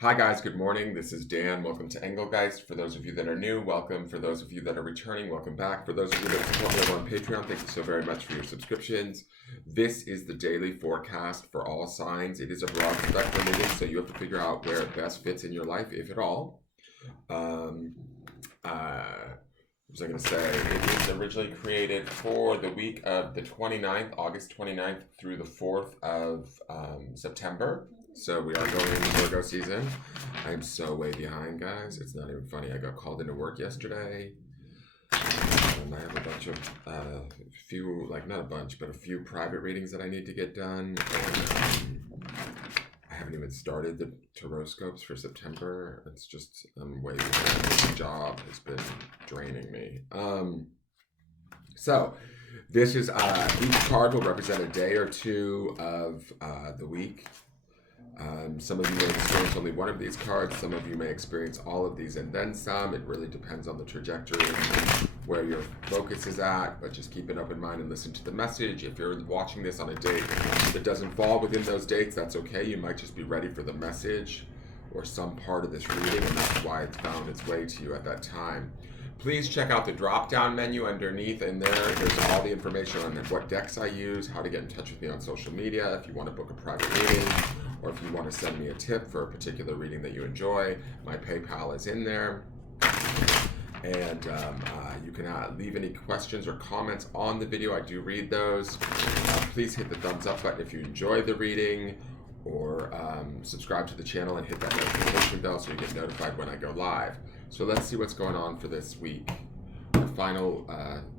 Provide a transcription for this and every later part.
Hi guys, good morning. This is Dan. Welcome to Engelgeist. For those of you that are new, welcome. For those of you that are returning, welcome back. For those of you that support me over on Patreon, thank you so very much for your subscriptions. This is the daily forecast for all signs. It is a broad spectrum reading, so you have to figure out where it best fits in your life, if at all. What was I going to say? It is originally created for the week of the 29th, August 29th through the 4th of September. So we are going into Virgo season. I am so way behind, guys. It's not even funny. I got called into work yesterday. I have a bunch of, not a bunch, but a few private readings that I need to get done. And, I haven't even started the horoscopes for September. It's just, I'm way behind. This job has been draining me. So this is, each card will represent a day or two of the week. Some of you may experience only one of these cards. Some of you may experience all of these and then some. It really depends on the trajectory and where your focus is at, but just keep an open mind and listen to the message. If you're watching this on a date that doesn't fall within those dates, that's okay. You might just be ready for the message or some part of this reading, and that's why it's found its way to you at that time. Please check out the drop-down menu underneath, and there's all the information on what decks I use, how to get in touch with me on social media, if you want to book a private reading, or if you want to send me a tip for a particular reading that you enjoy. My PayPal is in there. And you can leave any questions or comments on the video. I do read those. Please hit the thumbs up button if you enjoy the reading, or subscribe to the channel and hit that notification bell so you get notified when I go live. So let's see what's going on for this week, the final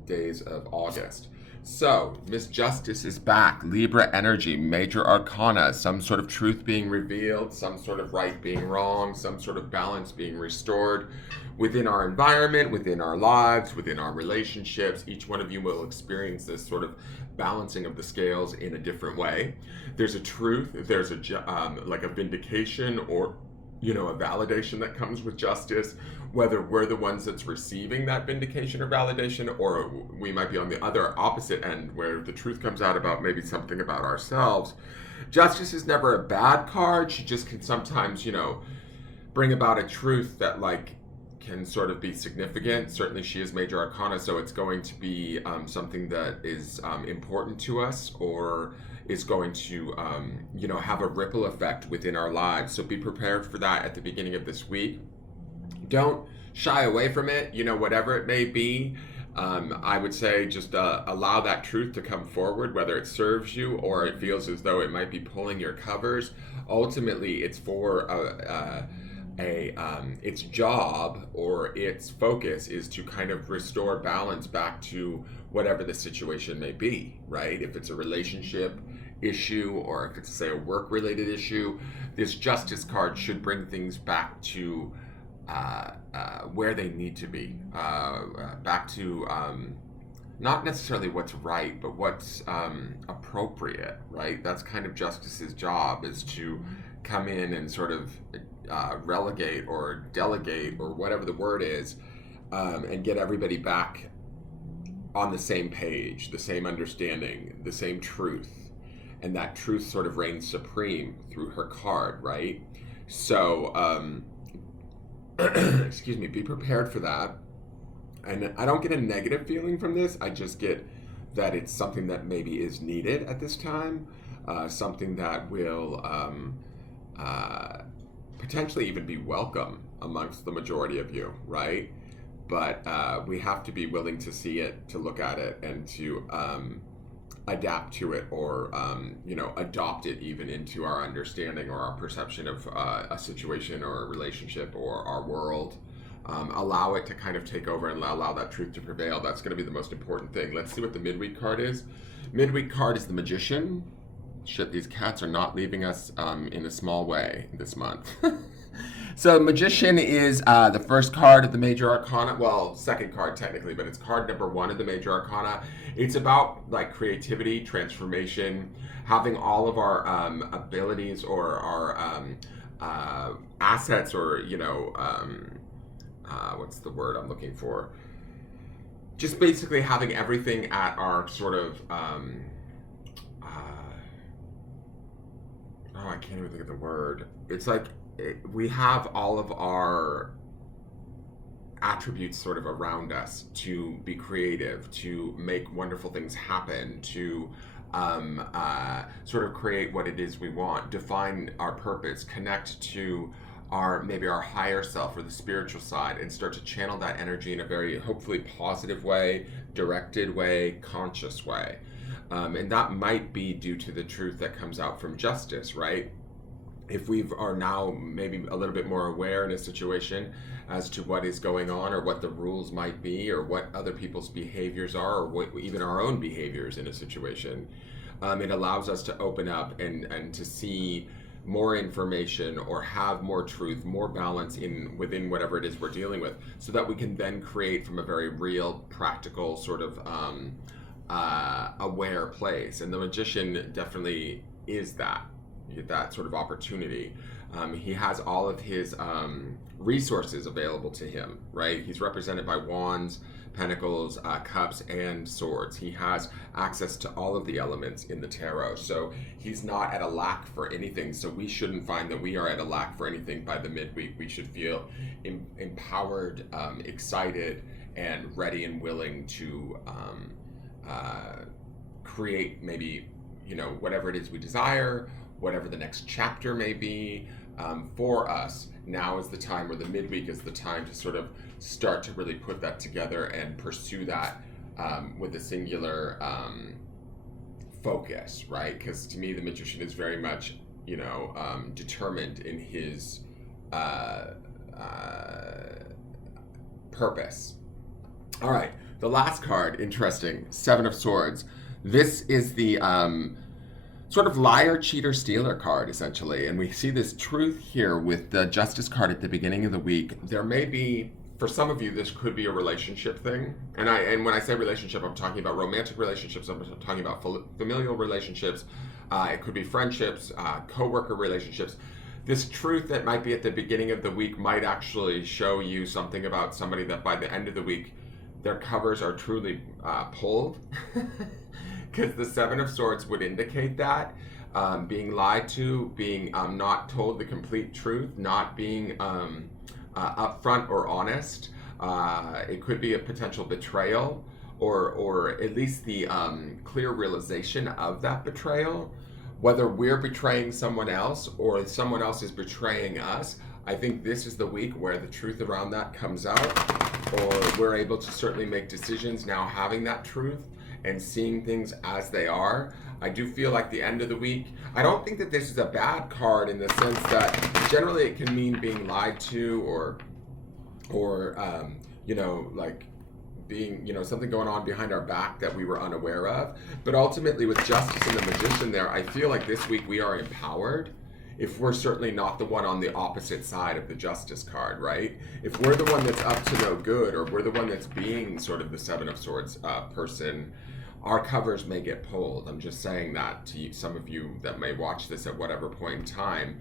days of August. So, Miss Justice is back. Libra energy, major arcana, some sort of truth being revealed, some sort of right being wrong, some sort of balance being restored within our environment, within our lives, within our relationships. Each one of you will experience this sort of balancing of the scales in a different way. There's a truth, there's a like a vindication or a validation that comes with justice, whether we're the ones that's receiving that vindication or validation, or we might be on the other opposite end where the truth comes out about maybe something about ourselves. Justice is never a bad card. She just can sometimes, bring about a truth that can sort of be significant. Certainly she is major arcana, so it's going to be something that is important to us, or is going to have a ripple effect within our lives. So be prepared for that at the beginning of this week. Don't shy away from it, whatever it may be. I would say just allow that truth to come forward, whether it serves you or it feels as though it might be pulling your covers. Ultimately, it's for its job or its focus is to kind of restore balance back to whatever the situation may be, right? If it's a relationship issue, or if it's, say, a work-related issue, this justice card should bring things back to where they need to be, back to not necessarily what's right, but what's appropriate, right? That's kind of justice's job, is to come in and sort of relegate or delegate or whatever the word is, and get everybody back on the same page, the same understanding, the same truth. And that truth sort of reigns supreme through her card, right? So, excuse me, be prepared for that. And I don't get a negative feeling from this. I just get that it's something that maybe is needed at this time, something that will potentially even be welcome amongst the majority of you, right? But we have to be willing to see it, to look at it, and to adapt to it, or adopt it even into our understanding or our perception of a situation or a relationship or our world. Allow it to kind of take over and allow that truth to prevail. That's going to be the most important thing. Let's see what the midweek card is. Midweek card is the Magician. Shit, these cats are not leaving us in a small way this month. So Magician is the first card of the major arcana. Well, second card technically, but it's card number 1 of the major arcana. It's about creativity, transformation, having all of our abilities or our assets, or what's the word I'm looking for? Just basically having everything at our sort of I can't even think of the word. It's like we have all of our attributes sort of around us to be creative, to make wonderful things happen, to sort of create what it is we want, define our purpose, connect to our maybe our higher self or the spiritual side, and start to channel that energy in a very hopefully positive way, directed way, conscious way. And that might be due to the truth that comes out from justice, right? If we are now maybe a little bit more aware in a situation as to what is going on or what the rules might be or what other people's behaviors are or what even our own behaviors in a situation, it allows us to open up and to see more information or have more truth, more balance in within whatever it is we're dealing with, so that we can then create from a very real, practical sort of aware place. And the magician definitely is that sort of opportunity. He has all of his resources available to him, right? He's represented by wands, pentacles, cups, and swords. He has access to all of the elements in the tarot. So he's not at a lack for anything. So we shouldn't find that we are at a lack for anything by the midweek. We should feel empowered, excited, and ready and willing to create maybe, whatever it is we desire, whatever the next chapter may be for us. Now is the time, or the midweek is the time to sort of start to really put that together and pursue that with a singular focus, right? Because to me, the magician is very much, determined in his purpose. All right, the last card, interesting, Seven of Swords. This is the sort of liar, cheater, stealer card, essentially. And we see this truth here with the Justice card at the beginning of the week. There may be, for some of you, this could be a relationship thing. And when I say relationship, I'm talking about romantic relationships. I'm talking about familial relationships. It could be friendships, co-worker relationships. This truth that might be at the beginning of the week might actually show you something about somebody that by the end of the week, their covers are truly pulled. Because the Seven of Swords would indicate that. Being lied to, being not told the complete truth, not being upfront or honest. It could be a potential betrayal, or at least the clear realization of that betrayal. Whether we're betraying someone else or someone else is betraying us, I think this is the week where the truth around that comes out, or we're able to certainly make decisions now having that truth and seeing things as they are. I do feel like the end of the week, I don't think that this is a bad card in the sense that generally it can mean being lied to or like being, something going on behind our back that we were unaware of. But ultimately with Justice and the Magician there, I feel like this week we are empowered. If we're certainly not the one on the opposite side of the Justice card, right? If we're the one that's up to no good, or we're the one that's being sort of the Seven of Swords person, our covers may get pulled. I'm just saying that to some of you that may watch this at whatever point in time.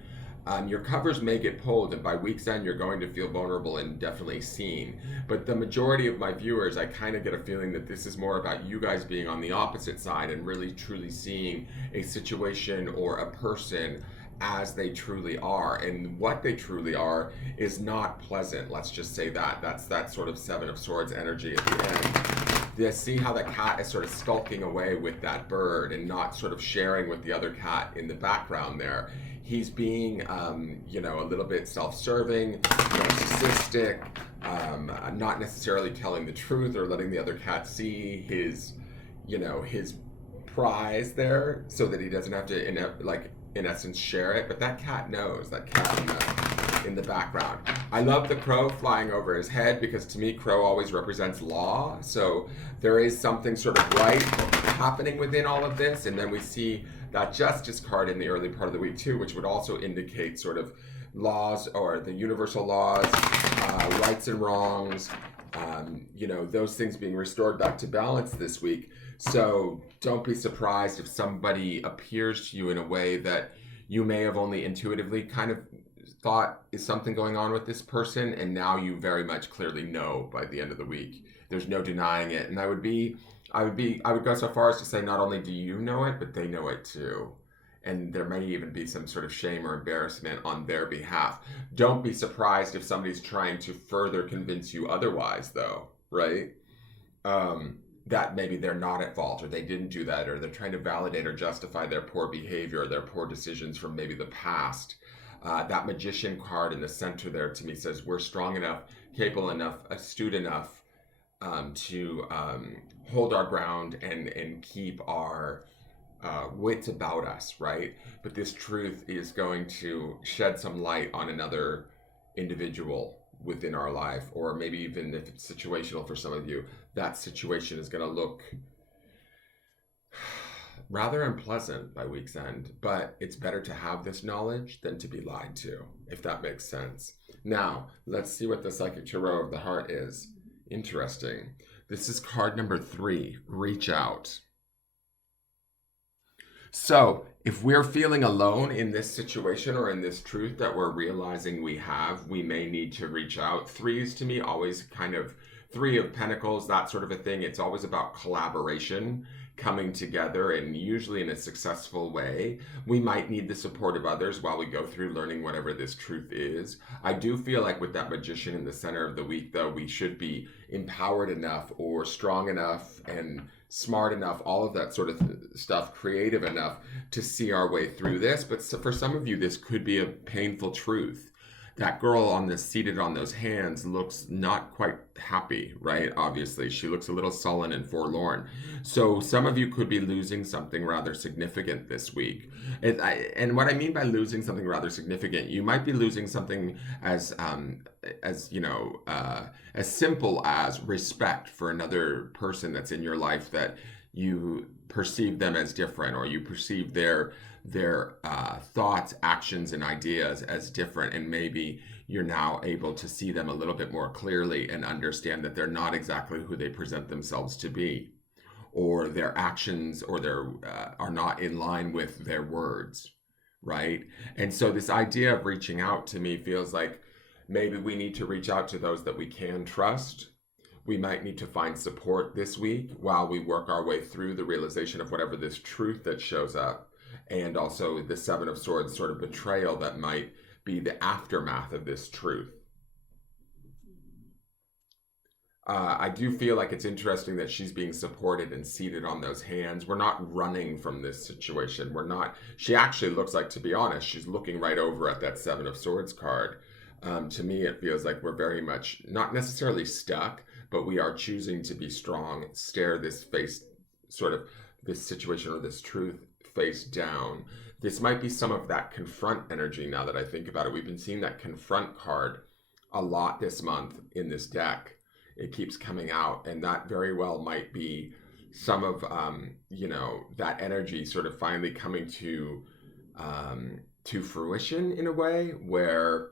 Your covers may get pulled, and by week's end, you're going to feel vulnerable and definitely seen. But the majority of my viewers, I kind of get a feeling that this is more about you guys being on the opposite side and really truly seeing a situation or a person as they truly are. And what they truly are is not pleasant. Let's just say that. That's that sort of Seven of Swords energy at the end. You see how the cat is sort of skulking away with that bird and not sort of sharing with the other cat in the background there. He's being, a little bit self-serving, narcissistic, not necessarily telling the truth or letting the other cat see his, his prize there, so that he doesn't have to, in essence, share it. But that cat knows, that cat in the background. I love the crow flying over his head, because to me, crow always represents law. So there is something sort of right happening within all of this. And then we see that Justice card in the early part of the week too, which would also indicate sort of laws, or the universal laws, rights and wrongs, those things being restored back to balance this week. So don't be surprised if somebody appears to you in a way that you may have only intuitively kind of thought is something going on with this person, and now you very much clearly know by the end of the week. There's no denying it. And I would go so far as to say, not only do you know it, but they know it too. and there may even be some sort of shame or embarrassment on their behalf. Don't be surprised if somebody's trying to further convince you otherwise, though, right? That maybe they're not at fault, or they didn't do that, or they're trying to validate or justify their poor behavior or their poor decisions from maybe the past. That Magician card in the center there to me says we're strong enough, capable enough, astute enough to hold our ground and keep our wits about us, right? But this truth is going to shed some light on another individual within our life, or maybe even if it's situational for some of you, that situation is going to look rather unpleasant by week's end. But it's better to have this knowledge than to be lied to, if that makes sense. Now, let's see what the Psychic Tarot of the Heart is. Interesting. This is card number 3, Reach Out. So, if we're feeling alone in this situation or in this truth that we're realizing we have, we may need to reach out. 3s to me always kind of 3 of Pentacles, that sort of a thing. It's always about collaboration, coming together, and usually in a successful way. We might need the support of others while we go through learning whatever this truth is. I do feel like with that Magician in the center of the week, though, we should be empowered enough or strong enough and smart enough, all of that sort of stuff, creative enough to see our way through this. But for some of you, this could be a painful truth. That girl on this seated on those hands looks not quite happy, right? Obviously, she looks a little sullen and forlorn. So some of you could be losing something rather significant this week. And what I mean by losing something rather significant, you might be losing something as simple as respect for another person that's in your life that you perceive them as different, or you perceive their thoughts, actions, and ideas as different, and maybe you're now able to see them a little bit more clearly and understand that they're not exactly who they present themselves to be, or their actions or their are not in line with their words, right? And so this idea of reaching out to me feels like maybe we need to reach out to those that we can trust. We might need to find support this week while we work our way through the realization of whatever this truth that shows up. And also the 7 of Swords sort of betrayal that might be the aftermath of this truth. I do feel like it's interesting that she's being supported and seated on those hands. We're not running from this situation. She actually looks like, to be honest, she's looking right over at that 7 of Swords card. To me, it feels like we're very much not necessarily stuck, but we are choosing to be strong, stare this situation or this truth face down. This might be some of that confront energy now that I think about it. We've been seeing that confront card a lot this month in this deck. It keeps coming out, and that very well might be some of that energy sort of finally coming to fruition in a way where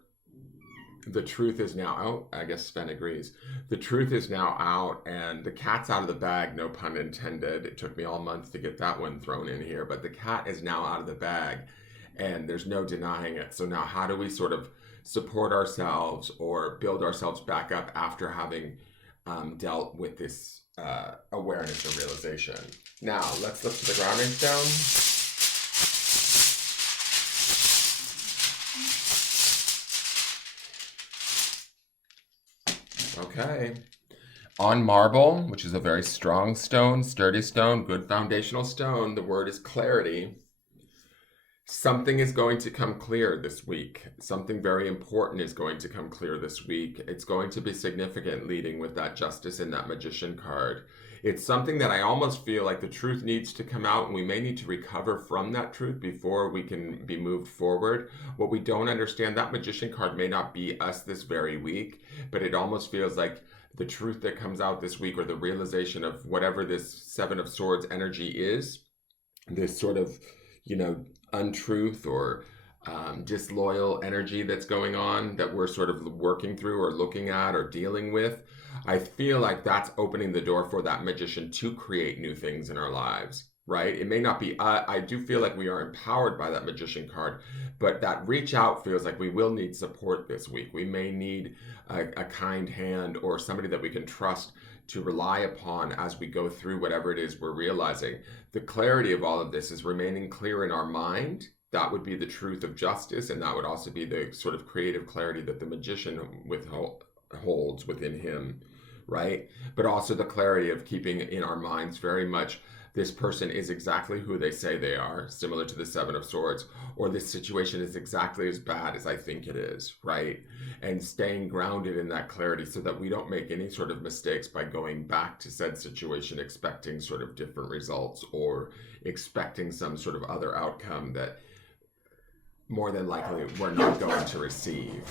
the truth is now out. I guess Sven agrees. The truth is now out, and the cat's out of the bag, no pun intended. It took me all month to get that one thrown in here, but the cat is now out of the bag, and there's no denying it. So now how do we sort of support ourselves or build ourselves back up after having dealt with this awareness or realization? Now, let's look to the grounding stone. Okay. On marble, which is a very strong stone, sturdy stone, good foundational stone, the word is clarity. Something is going to come clear this week. Something very important is going to come clear this week. It's going to be significant, leading with that Justice and that Magician card. It's something that I almost feel like the truth needs to come out, and we may need to recover from that truth before we can be moved forward. What we don't understand, that Magician card may not be us this very week, but it almost feels like the truth that comes out this week, or the realization of whatever this 7 of Swords energy is, this sort of, untruth or disloyal energy that's going on that we're sort of working through or looking at or dealing with. I feel like that's opening the door for that Magician to create new things in our lives. right? It may not be, I do feel like we are empowered by that magician card, but that reach out feels like we will need support this week. We may need a kind hand or somebody that we can trust to rely upon as we go through whatever it is we're realizing. The clarity of all of this is remaining clear in our mind. That would be the truth of justice, and that would also be the sort of creative clarity that the magician holds within him, right? But also the clarity of keeping in our minds very much this person is exactly who they say they are, similar to the Seven of Swords, or this situation is exactly as bad as I think it is, right? And staying grounded in that clarity so that we don't make any sort of mistakes by going back to said situation expecting sort of different results or expecting some sort of other outcome that more than likely we're not going to receive.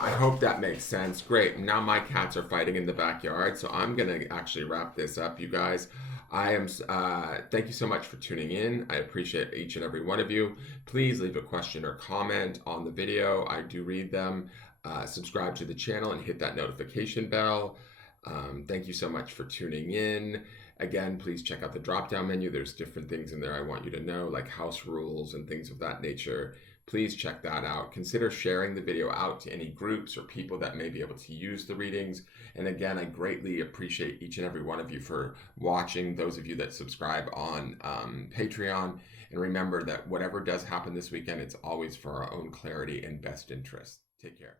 I hope that makes sense. Great. Now my cats are fighting in the backyard, so I'm gonna actually wrap this up, you guys. I am. Thank you so much for tuning in. I appreciate each and every one of you. Please leave a question or comment on the video. I do read them. Subscribe to the channel and hit that notification bell. Thank you so much for tuning in. Again, please check out the drop-down menu. There's different things in there I want you to know, like house rules and things of that nature. Please check that out. Consider sharing the video out to any groups or people that may be able to use the readings. And again, I greatly appreciate each and every one of you for watching, those of you that subscribe on Patreon. And remember that whatever does happen this weekend, it's always for our own clarity and best interest. Take care.